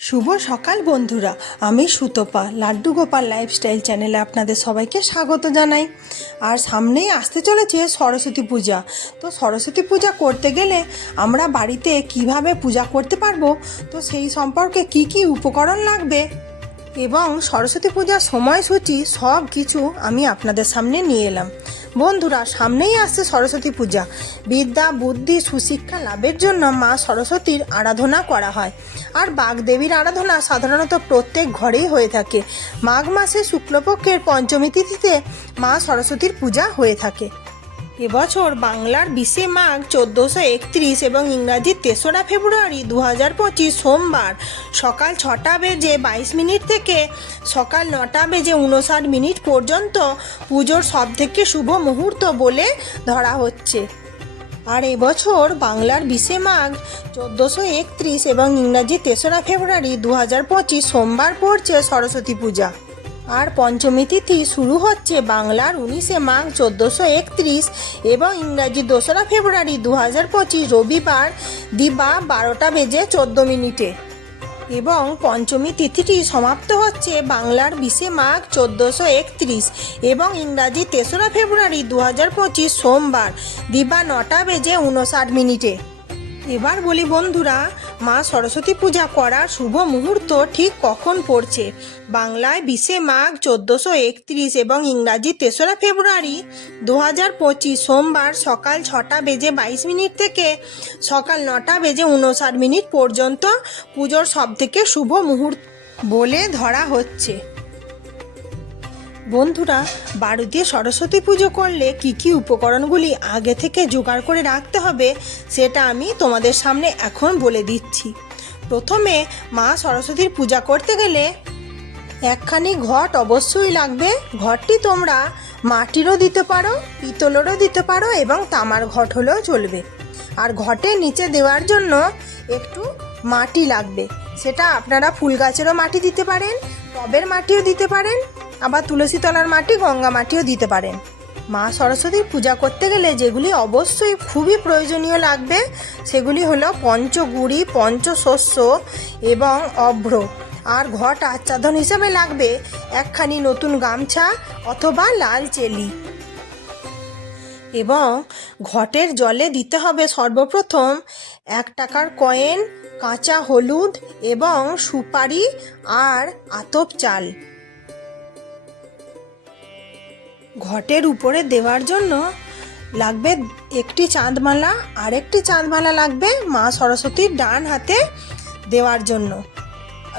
শুভ সকাল বন্ধুরা, আমি সুতপা, লাড্ডু গোপাল লাইফস্টাইল চ্যানেলে আপনাদের সবাইকে স্বাগত জানাই। আর সামনেই আসতে চলেছে সরস্বতী পূজা। তো সরস্বতী পূজা করতে গেলে আমরা বাড়িতে কীভাবে পূজা করতে পারব? তো সেই সম্পর্কে কি কি উপকরণ লাগবে? এবং সরস্বতী পূজার সময়সূচি সব কিছু আমি আপনাদের সামনে নিয়ে এলাম। বন্ধুরা, সামনেই আসছে সরস্বতী পূজা। বিদ্যা, বুদ্ধি, সুশিক্ষা লাভের জন্য মা সরস্বতীর আরাধনা করা হয়। আর বাগদেবীর আরাধনা সাধারণত প্রত্যেক ঘরেই হয়ে থাকে। মাঘ মাসে শুক্লপক্ষের পঞ্চমী তিথিতে মা সরস্বতীর পূজা হয়ে থাকে। এবছর বাংলার বিশে মাঘ চোদ্দোশো একত্রিশ এবং ইংরাজির তেসরা ফেব্রুয়ারি দু হাজার পঁচিশ সোমবার সকাল ছটা বেজে বাইশ মিনিট থেকে সকাল নটা বেজে উনষাট মিনিট পর্যন্ত পুজোর সব থেকে শুভ মুহূর্ত বলে ধরা হচ্ছে। আর এবছর বাংলার বিশে মাঘ চোদ্দোশো একত্রিশ এবং ইংরাজি তেসরা ফেব্রুয়ারি দু হাজার পঁচিশ সোমবার পড়ছে সরস্বতী পূজা। আর পঞ্চমী তিথি শুরু হচ্ছে বাংলার উনিশে মাঘ চোদ্দোশো একত্রিশ এবং ইংরাজি দোসরা ফেব্রুয়ারি দু হাজার পঁচিশ রবিবার দিবা বারোটা বেজে চোদ্দ মিনিটে। এবং পঞ্চমী তিথিটি সমাপ্ত হচ্ছে বাংলার বিশে মাঘ চোদ্দোশো একত্রিশ এবং ইংরাজি তেসরা ফেব্রুয়ারি দু হাজার পঁচিশ সোমবার, দিবা নটা বেজে উনষাট মিনিটে। এবার বলি বন্ধুরা, মা সরস্বতী পূজা করার শুভ মুহূর্ত ঠিক কখন পড়ছে? বাংলায় বিশে মাঘ চোদ্দোশো একত্রিশ এবং ইংরাজি তেসরা ফেব্রুয়ারি দু হাজার পঁচিশ সোমবার সকাল ছটা বেজে বাইশ মিনিট থেকে সকাল নটা বেজে উনষাট মিনিট পর্যন্ত পুজোর সবথেকে শুভ মুহূর্ত বলে ধরা হচ্ছে। বন্ধুরা বাড়িতে সরস্বতী পুজো করলে কি কি উপকরণগুলি আগে থেকে জোগাড় করে রাখতে হবে, সেটা আমি তোমাদের সামনে এখন বলে দিচ্ছি। প্রথমে মা সরস্বতীর পূজা করতে গেলে একখানি ঘট অবশ্যই লাগবে। ঘরটি তোমরা মাটিরও দিতে পারো, পিতলেরও দিতে পারো এবং তামার ঘট হলেও চলবে। আর ঘটের নিচে দেওয়ার জন্য একটু মাটি লাগবে। সেটা আপনারা ফুল গাছেরও মাটি দিতে পারেন, টবের মাটিও দিতে পারেন আবার তুলসী তলার মাটি, গঙ্গা মাটিও দিতে পারেন। মা সরস্বতীর পূজা করতে গেলে যেগুলি অবশ্যই খুবই প্রয়োজনীয় লাগবে, সেগুলি হলো পঞ্চগুড়ি, পঞ্চশস্য এবং অভ্র। আর ঘট আচ্ছাদন হিসেবে লাগবে একখানি নতুন গামছা অথবা লাল চেলি। এবং ঘটের জলে দিতে হবে সর্বপ্রথম এক টাকার কয়েন, কাঁচা হলুদ এবং সুপারি আর আতপ চাল। ঘটের উপরে দেওয়ার জন্য লাগবে একটি চাঁদমালা আর একটি চাঁদমালা লাগবে মা সরস্বতীর ডান হাতে দেওয়ার জন্য।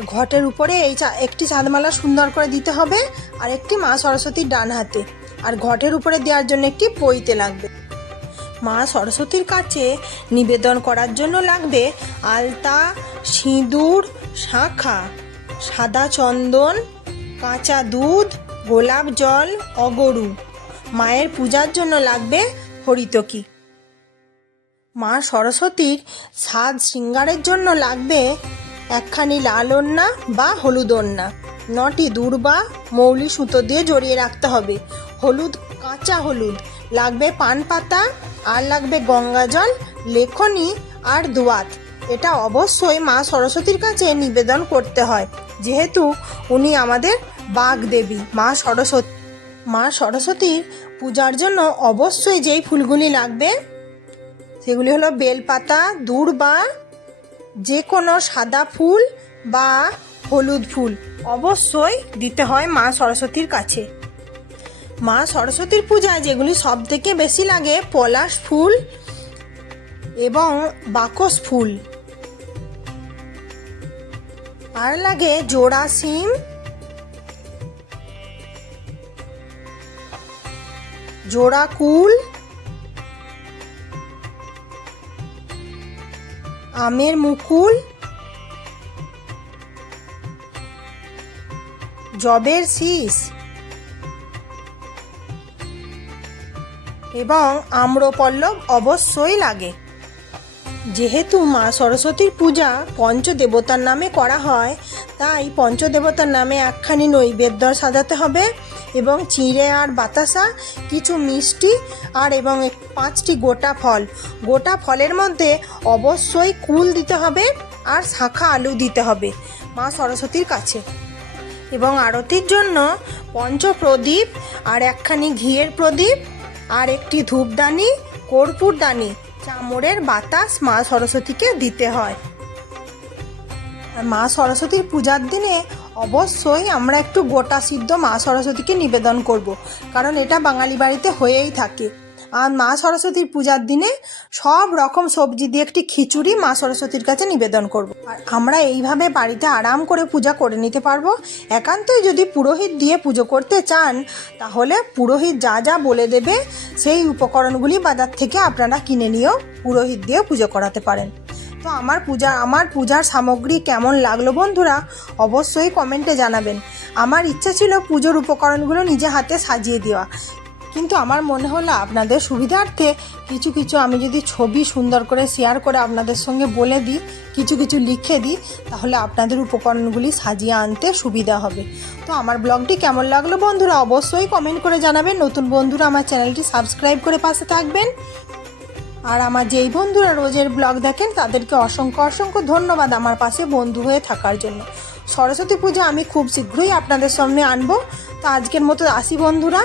ঘটের উপরে এই চা, একটি চাঁদমালা সুন্দর করে দিতে হবে আর একটি মা সরস্বতীর ডান হাতে। আর ঘটের উপরে দেওয়ার জন্য একটি পইতে লাগবে। মা সরস্বতীর কাছে নিবেদন করার জন্য লাগবে আলতা, সিঁদুর, শাঁখা, সাদা চন্দন, কাঁচা দুধ গোলাপ জল অগরু। মায়ের পূজার জন্য লাগবে হরিতকি। মা সরস্বতীর সাজ শৃঙ্গারের জন্য লাগবে একখানি লাল ওন্না বা হলুদ ওন্না নটি দূর্বা মৌলি সুতো দিয়ে জড়িয়ে রাখতে হবে। হলুদ, কাঁচা হলুদ। লাগবে পান পাতা আর লাগবে গঙ্গা জল, লেখনি আর দোয়াত। এটা অবশ্যই মা সরস্বতীর কাছে নিবেদন করতে হয়। যেহেতু উনি আমাদের বাঘ দেবী মা সরস্বতী, মা সরস্বতীর পূজার জন্য অবশ্যই যেই ফুলগুলি লাগবে, সেগুলি হলো বেলপাতা দূর্বা যে কোনো সাদা ফুল বা হলুদ ফুল অবশ্যই দিতে হয় মা সরস্বতীর কাছে। মা সরস্বতীর পূজায় যেগুলি সব থেকে বেশি লাগে, পলাশ ফুল এবং বাকস ফুল। আর লাগে জোড়া সিম। জোড়া কুল। আমের মুকুল। জবের শীষ। এবং আম্রপল্লব অবশ্যই লাগে। যেহেতু মা সরস্বতীর পূজা পঞ্চদেবতার নামে করা হয়, তাই পঞ্চদেবতার নামে একখানি নৈবেদ্য সাজাতে হবে এবং চিঁড়ে আর বাতাসা, কিছু মিষ্টি আর এবং পাঁচটি গোটা ফল। গোটা ফলের মধ্যে অবশ্যই কুল দিতে হবে আর শাখা আলু দিতে হবে মা সরস্বতীর কাছে। এবং আরতির জন্য পঞ্চ প্রদীপ আর একখানি ঘিয়ের প্রদীপ আর একটি ধূপদানি, কর্পূরদানি চামড়ের বাতাস মা সরস্বতীকে দিতে হয় আর মা সরস্বতীর পূজার দিনে অবশ্যই আমরা একটু গোটা সিদ্ধ মা সরস্বতীকে নিবেদন করব। কারণ এটা বাঙালি বাড়িতে হয়েই থাকে আর মা সরস্বতীর পূজার দিনে সব রকম সবজি দিয়ে একটি খিচুড়ি মা সরস্বতীর কাছে নিবেদন করব। আর আমরা এইভাবে বাড়িতে আরাম করে পূজা করে নিতে পারব। একান্তই যদি পুরোহিত দিয়ে পুজো করতে চান, তাহলে পুরোহিত যা যা বলে দেবে, সেই উপকরণগুলি বাজার থেকে আপনারা কিনে নিয়েও পুরোহিত দিয়ে পুজো করাতে পারেন। তো আমার পূজা, আমার পূজার সামগ্রী কেমন লাগল বন্ধুরা, অবশ্যই কমেন্টে জানাবেন। আমার ইচ্ছা ছিল পুজোর উপকরণগুলো নিজে হাতে সাজিয়ে দেওয়া। কিন্তু আমার মনে হলো আপনাদের সুবিধার্থে কিছু কিছু আমি যদি ছবি সুন্দর করে শেয়ার করে আপনাদের সঙ্গে বলে দিই, কিছু কিছু লিখে দিই, তাহলে আপনাদের উপকরণগুলি সাজিয়ে আনতে সুবিধা হবে। তো আমার ব্লগটি কেমন লাগল বন্ধুরা অবশ্যই কমেন্ট করে জানাবেন। নতুন বন্ধুরা আমার চ্যানেলটি সাবস্ক্রাইব করে পাশে থাকবেন। আর আমার যেই বন্ধুরা রোজের ব্লগ দেখেন, তাদেরকে অসংখ্য অসংখ্য ধন্যবাদ আমার পাশে বন্ধু হয়ে থাকার জন্য। সরস্বতী পূজা আমি খুব শীঘ্রই আপনাদের সামনে আনব। তো আজকের মতো আসি বন্ধুরা।